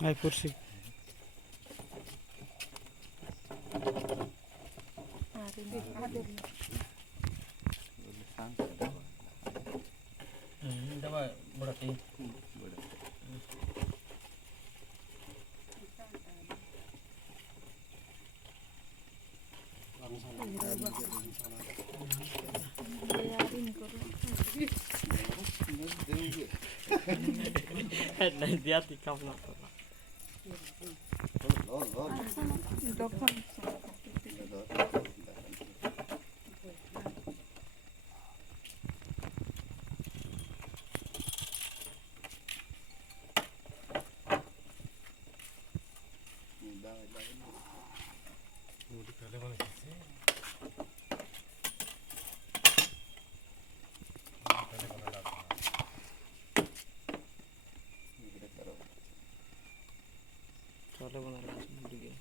नाही पुरशी नाही द्या ती काम लागतो चले बनाला मुर्गी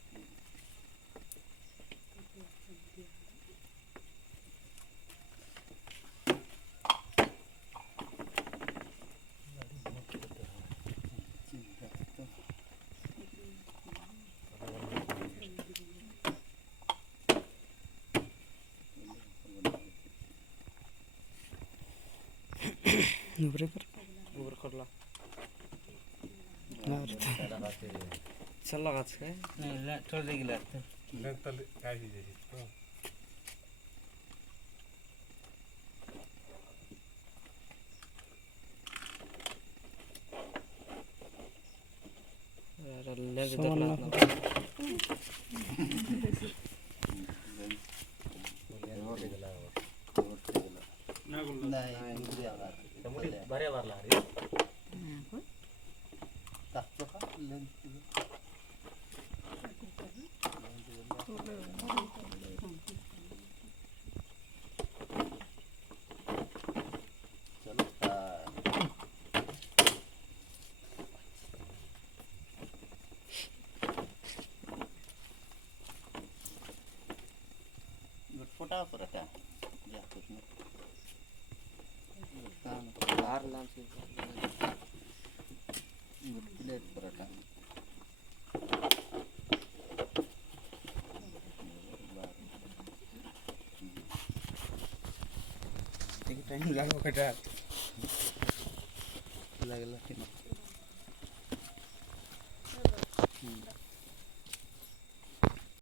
उबर करला चल गाछ है नहीं छोड़ देगी लगता है तल काय ही जाई तो यार ले भीतर नाही बरे वारला रे टाकतो का फोटा पर क्या या कुछ नहीं बाहर लांच प्लेट पराठा एक टाइम लागो कटा लागला